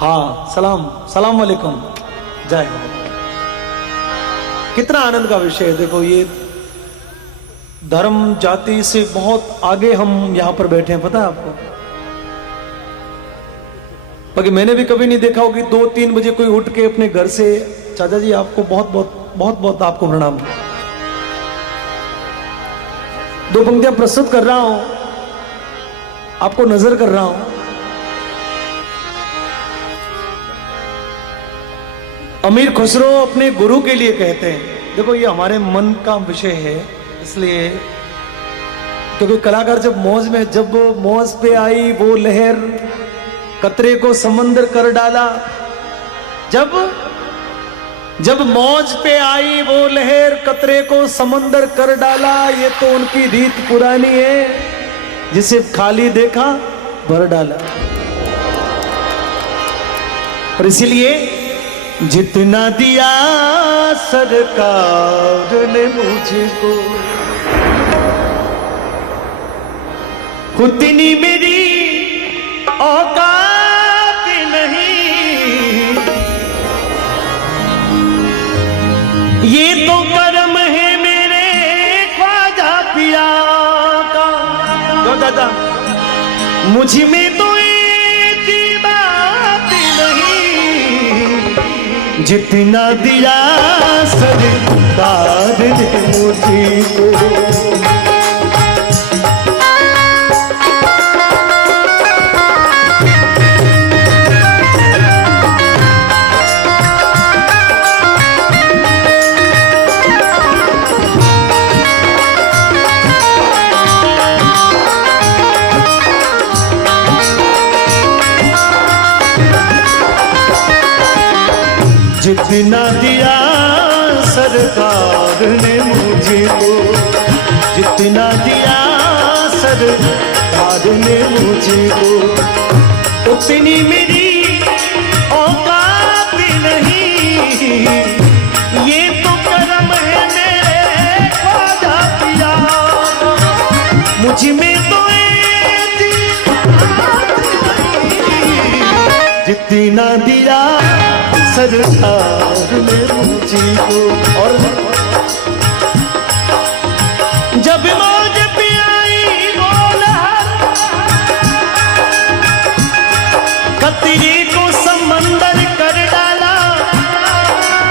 हाँ, सलाम सलाम वालेकुम, जय हो। कितना आनंद का विषय है। देखो, ये धर्म जाति से बहुत आगे हम यहां पर बैठे हैं, पता है आपको? बाकी मैंने भी कभी नहीं देखा होगी 2-3 बजे कोई उठ के अपने घर से, चाचा जी आपको बहुत बहुत बहुत बहुत आपको प्रणाम, 2 पंक्तियां प्रस्तुत कर रहा हूं, आपको नजर कर रहा हूं। अमीर खुसरो अपने गुरु के लिए कहते हैं, देखो ये हमारे मन का विषय है, इसलिए क्योंकि कलाकार जब मौज पे आई वो लहर, कतरे को समंदर कर डाला। जब मौज पे आई वो लहर, कतरे को समंदर कर डाला। ये तो उनकी रीत पुरानी है, जिसे खाली देखा भर डाला। और इसीलिए जितना दिया सरकार ने मुझको, उतनी मेरी औकात नहीं। ये तो कर्म है मेरे ख्वाजा पिया का, क्यों दादा? मुझ में तो ऐसी बात नहीं, जितना दिया सरकार ने मुझको। जितना दिया सरकार ने मुझको, जितना दिया सरकार ने मुझको, उतनी मेरी औकात नहीं। ये तो कर्म है मेरे ख्वाजा पिया, मुझ में तो ऐसी जितना दिया सरकार ने मुझको। और जब मौज पे आई बोला, कतरे को समंदर कर डाला।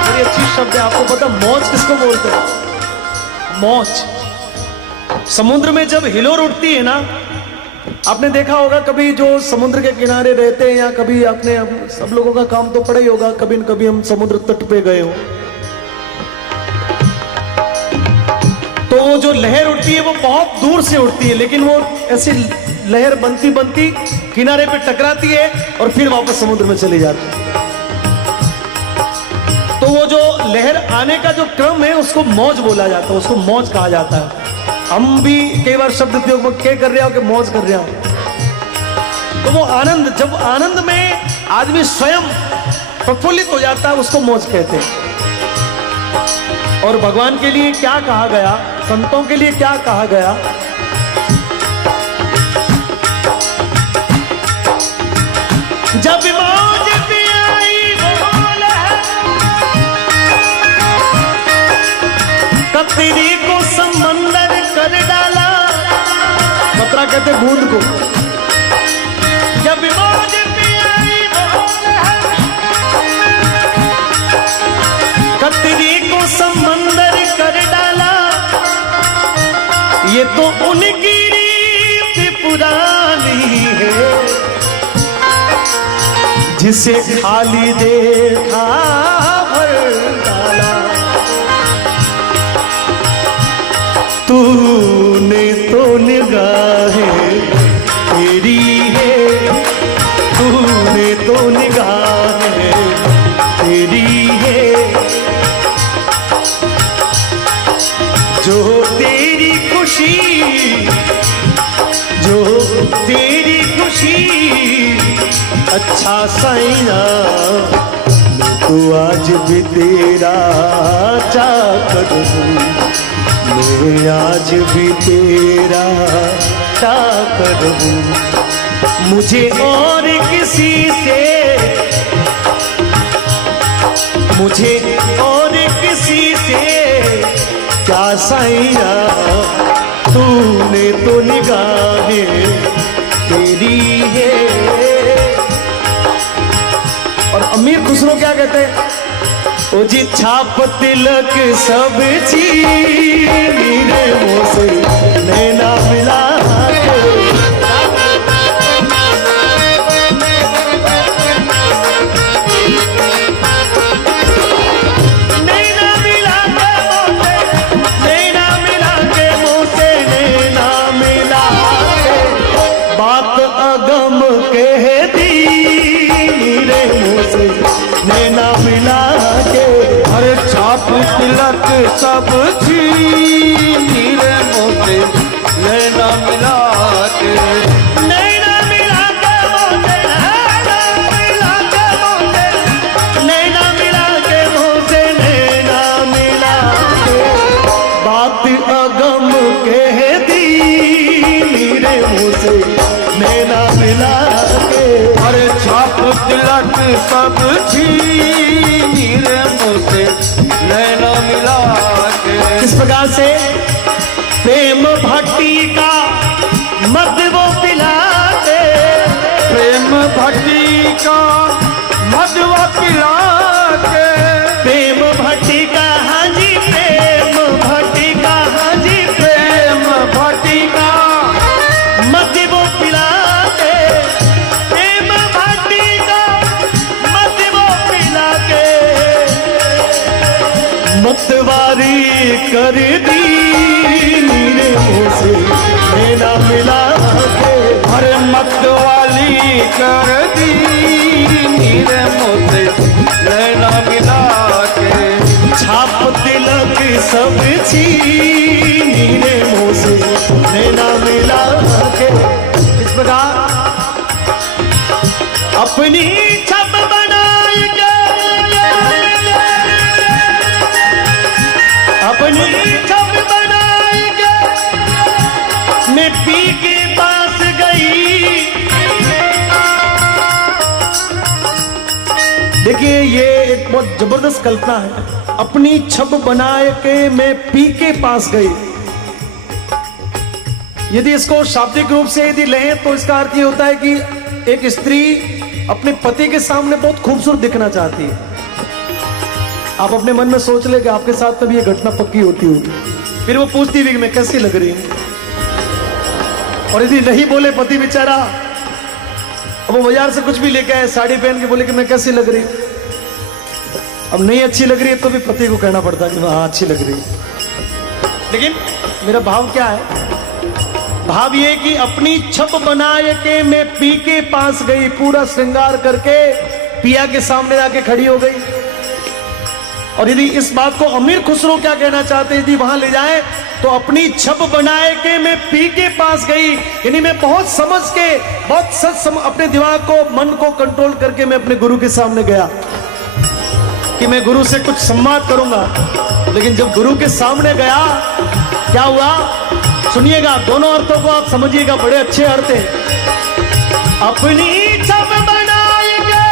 बड़ी अच्छी शब्द है, आपको पता मौज किसको बोलते हैं? मौज समुद्र में जब हिलोर उठती है ना, आपने देखा होगा कभी जो समुद्र के किनारे रहते हैं, या कभी आपने, सब लोगों का काम तो पड़ा ही होगा, कभी न कभी हम समुद्र तट पे गए हो, तो वो जो लहर उठती है वो बहुत दूर से उठती है, लेकिन वो ऐसी लहर बनती बनती किनारे पे टकराती है और फिर वापस समुद्र में चली जाती है। तो वो जो लहर आने का जो क्रम है उसको मौज बोला जाता है, उसको मौज कहा जाता है। हम भी कई बार शब्द उपयोग में क्या कर रहे हो कि मौज कर रहे हो, तो वो आनंद, जब आनंद में आदमी स्वयं प्रफुल्लित हो जाता है उसको मौज कहते हैं। और भगवान के लिए क्या कहा गया, संतों के लिए क्या कहा गया? जब मौज पे आई बोला, कतरे को समंदर कर डाला। कतरा कहते बूंद को। जब मौज पे आई बोला, कतरे को समंदर कर डाला। ये तो उनकी रीत पुरानी है, जिसे खाली देखा भर डाला। तूने तो निगाहें तेरी है, तूने तो निगाहें तेरी है, जो तेरी खुशी, जो तेरी खुशी। अच्छा साईं तो आज भी तेरा चाकर हूँ, मैं आज भी तेरा चाकर हूँ। मुझे और किसी से साईया तूने तो निगाहें तेरी है। और अमीर खुसरो क्या कहते हैं, ओ जी छाप तिलक सब चीज मेरे मुंह से नैना मिला के। नैना मिला के अरे छाप तिलक सब छीन रे मोते नैना मिला के। नैना मिला के मोते नैना मिला के मोते नैना मिला के बात अगम कह दी मेरे मुंह से नैना मिला के। अरे छाप तिलक सब छीन रे मोते नैना मिला के। किस प्रकार से प्रेम भट्टी का मद वो पिलाते, प्रेम भट्टी का मधुआ पिला के। प्रेम भट्टी का हाँ जी प्रेम भट्टी का हाँ जी प्रेम भट्टी का मद वो पिलाते, प्रेम भट्टी का मद वो पिला के मतवारी कर दी मेरे मुंह से नैना मिला के। अरे मत वाली कर दी नीरे मोते नैना मिला के। छाप तिलक सब छीन मेरे मुंह से नैना मिला के। इस प्रकार अपनी छप बनाए के, अपनी छप बनाए के मैं पी के पास गई। देखिए ये एक बहुत जबरदस्त कल्पना है। अपनी छप बनाए के मैं पी के पास गई। यदि इसको शाब्दिक रूप से यदि लें तो इसका अर्थ ये होता है कि एक स्त्री अपने पति के सामने बहुत खूबसूरत दिखना चाहती है। आप अपने मन में सोच ले कि आपके साथ तब ये घटना पक्की होती होगी। फिर वो पूछती हुई मैं कैसी लग रही हूं, और यदि नहीं बोले पति बेचारा, अब वो बाजार से कुछ भी लेके आए साड़ी पहन के बोले कि मैं कैसी लग रही, अब नहीं अच्छी लग रही है तो भी पति को कहना पड़ता है कि हाँ अच्छी लग रही है। लेकिन मेरा भाव क्या है, भाव ये कि अपनी छप बनाए के मैं पी के पास गई, पूरा श्रृंगार करके पिया के सामने जाके खड़ी हो गई। और यदि इस बात को अमीर खुसरो क्या कहना चाहते हैं, यदि वहां ले जाए तो अपनी छप बनाए के मैं पी के पास गई, यानी मैं बहुत समझ के बहुत अपने दिमाग को मन को कंट्रोल करके मैं अपने गुरु के सामने गया कि मैं गुरु से कुछ संवाद करूंगा। लेकिन जब गुरु के सामने गया क्या हुआ सुनिएगा, दोनों अर्थों को आप समझिएगा, बड़े अच्छे अर्थ हैं। अपनी छप बनाए के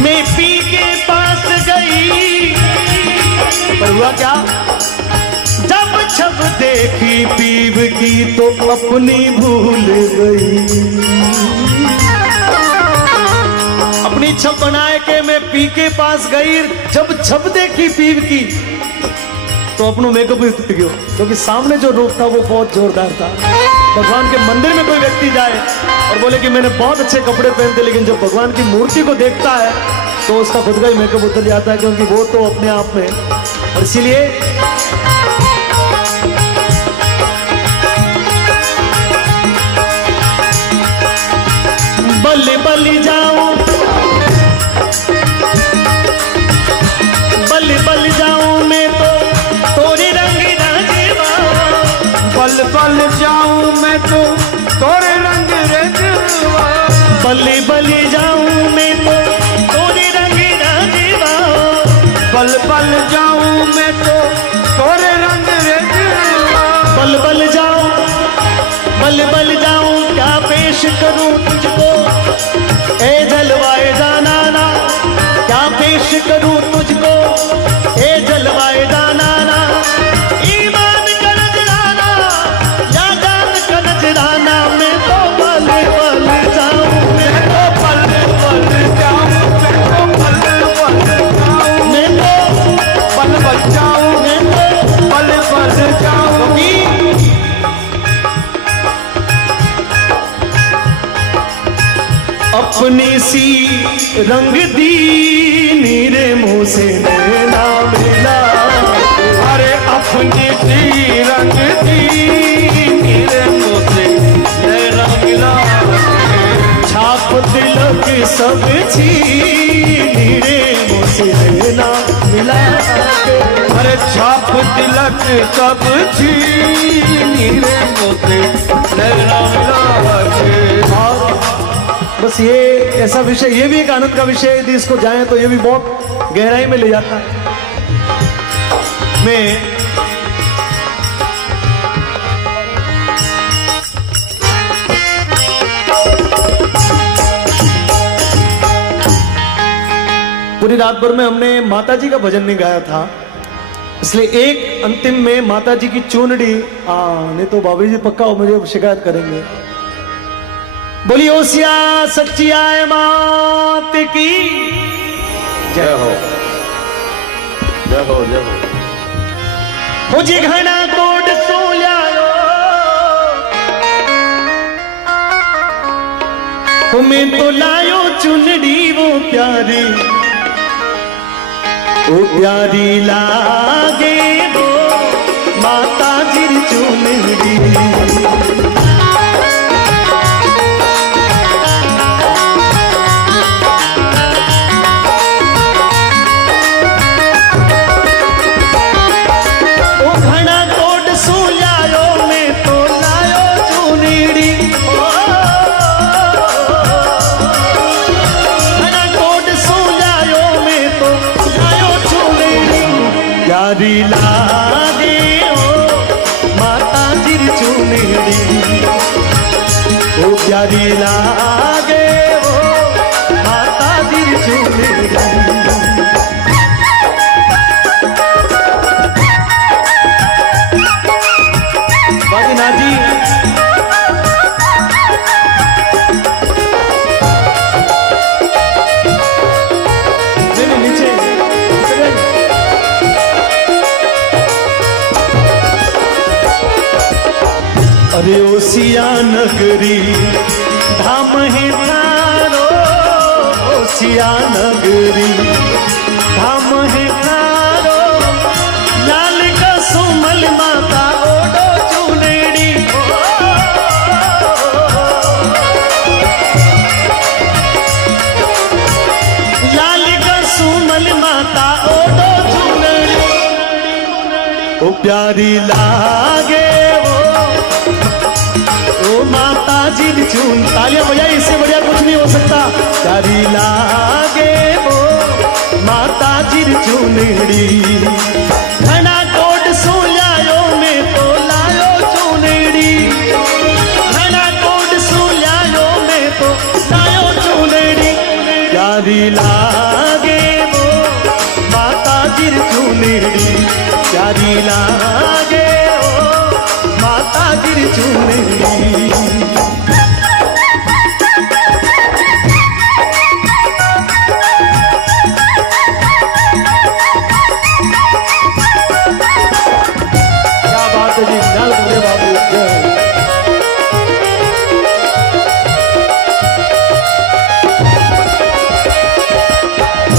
मैं पी के पास गई, पर हुआ क्या, जब छप देखी पीव की तो अपनी भूल गई। अपनी छप बनाए के मैं पी के पास गई, जब छप देखी पीव की तो अपनो मेकअप ही उतर गयो, क्योंकि सामने जो रूप था वो बहुत जोरदार था। भगवान के मंदिर में कोई व्यक्ति जाए और बोले कि मैंने बहुत अच्छे कपड़े पहनते, लेकिन जब भगवान की मूर्ति को देखता है तो उसका खुद का ही मेकअप उतर जाता है, क्योंकि वो तो अपने आप में। और इसीलिए बल्ली बल्ली जाऊं, बल्ली बल्ली जाऊं मैं तो तोरी रंग राजीवा, बल बल जाऊं मैं तो तोरे रंग रजवा। बल्ली बल्ली जाऊं मैं तो तोरी रंग राजीवा, बल बल जाऊं मैं तो तोरे रंग रजवा। बल बल जाऊं, बल बल जाऊं, क्या पेश करूं तुझको ए जलवाए जाना ना, क्या पेश करूं तुझको ए जलवाए जाना अपनी सी रंग दी नीरे मुंह से नैना मिला, अरे अपनी सी रंग दी मेरे मुँह से नैना मिला, छाप तिलक सब छीनी रे मुंह से नैना मिला के। अरे छाप तिलक सब छीनी रे मुँह से नैना मिला के। और बस ये ऐसा विषय, ये भी एक आनंद का विषय है। यदि इसको जाए तो ये भी बहुत गहराई में ले जाता है। मैं पूरी रात भर में हमने माता जी का भजन नहीं गाया था, इसलिए एक अंतिम में माता जी की चूनड़ी, नहीं तो बाबू जी पक्का हो मुझे शिकायत करेंगे। बोली ओसिया सच्ची आए मात की जय हो, जय हो, जय हो। हो जी घना कोट सो लायो, हो मैं तो लायो चुनड़ी वो प्यारी, वो प्यारी लागे वो माता जी चुनड़ी। प्यारी लागे ओ माता जी चुनड़ी, ओ प्यारी लागे ओ माता जी चुनड़ी। बाजी नाजी नीचे अरे ओसिया नगरी धाम है तारो, ओसिया नगरी धाम है तारो, लाल का सुमल माता ओडो चुनेड़ी। लाल का सुमल माता ओडो चुनेड़ी, ओ प्यारी लागे ओ माता जी चून। तालियां बजाई, इससे बढ़िया कुछ नहीं हो सकता। प्यारी लागे वो माता जी चूनड़ी, घना कोट सो लायो मैं तो लायो चूनड़ी, घना कोट सो लायो मैं तो लायो चूनड़ी। प्यारी लागे वो माता जी चूनड़ी, प्यारी लागे माता जी चुनड़ी। क्या बात है जी, ख्याल करिए बाबू।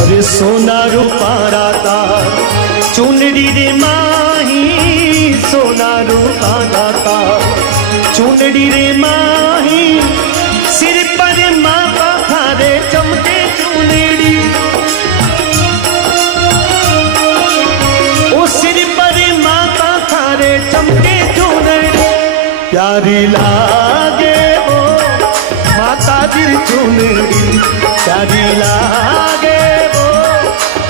अरे सोना रूपा राता चुनड़ी रे माही, सोना रूपा राता चुनड़ी रे माही, सिर पर माता थारे चमके चुनड़ी, ओ सिर पर माता थारे चमके चुनड़ी। प्यारी लागे ओ माता जी चुनड़ी, प्यारी लागे ओ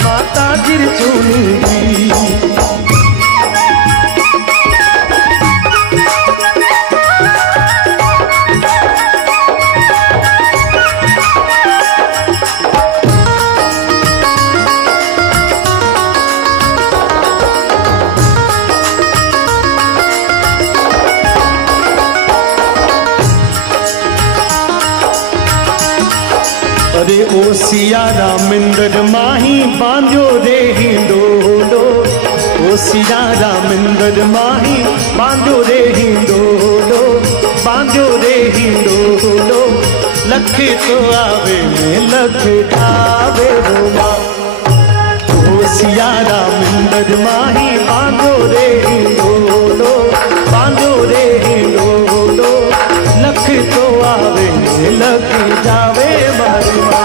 माता जी चुनड़ी। अरे ओ सिया रामिंदर माही बांध्यो रे हिंडोलो, ओ सिया रामिंदर माही बांध्यो रे हिंडोलो, बांध्यो रे हिंडोलो, लख तो आवे लख जावे रोमा ओ सिया राम इंदर माही बांधो रे डोलो बांधो रे डोलो लख तो आवे लख जावे मारी माँ